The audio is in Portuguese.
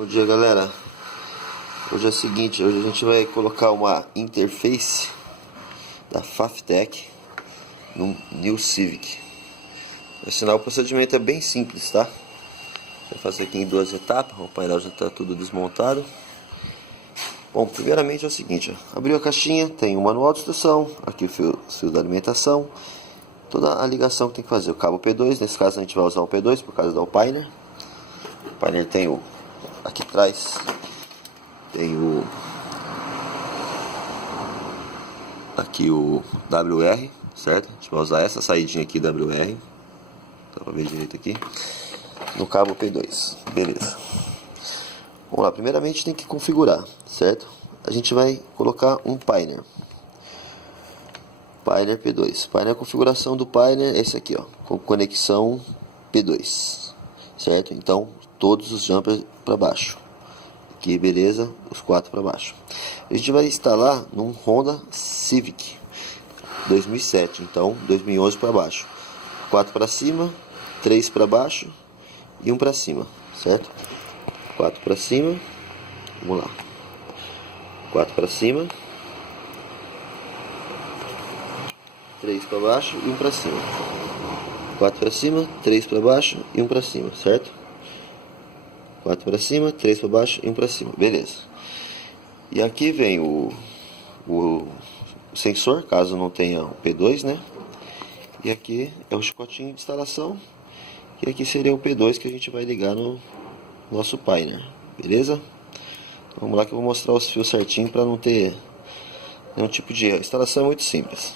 Bom dia, galera. Hoje é o seguinte, hoje a gente vai colocar uma interface da Faftec no New Civic. Afinal, o procedimento é bem simples, tá? Vou fazer aqui em duas etapas. O painel já está tudo desmontado. Bom, primeiramente é o seguinte, ó. Abriu a caixinha, tem o manual de instrução, aqui os fios da alimentação, toda a ligação que tem que fazer. O cabo P2, nesse caso a gente vai usar o P2 por causa do Pioneer. O Pioneer tem o aqui atrás tem o aqui o WR, certo? A gente vai usar essa saidinha aqui WR, dá pra ver direito aqui, no cabo P2, beleza. Vamos lá, primeiramente tem que configurar, certo? A gente vai colocar um Pioneer P2. Pioneer, a configuração do Pioneer é esse aqui, ó, com conexão P2, certo? Então todos os jumpers para baixo. Aqui, beleza, os 4 para baixo. A gente vai instalar num Honda Civic 2007, então 2011 para baixo. 4 para cima, 3 para baixo e 1 para cima, certo? 4 para cima, vamos lá. 4 para cima, 3 para baixo e 1 para cima. 4 para cima, 3 para baixo e 1 para cima, certo? 4 para cima, 3 para baixo e 1 para cima, beleza. E aqui vem o sensor, caso não tenha o P2, né? E aqui é o chicotinho de instalação. E aqui seria o P2 que a gente vai ligar no nosso Pioneer, beleza? Então, vamos lá que eu vou mostrar os fios certinho para não ter nenhum tipo de erro. A instalação é muito simples.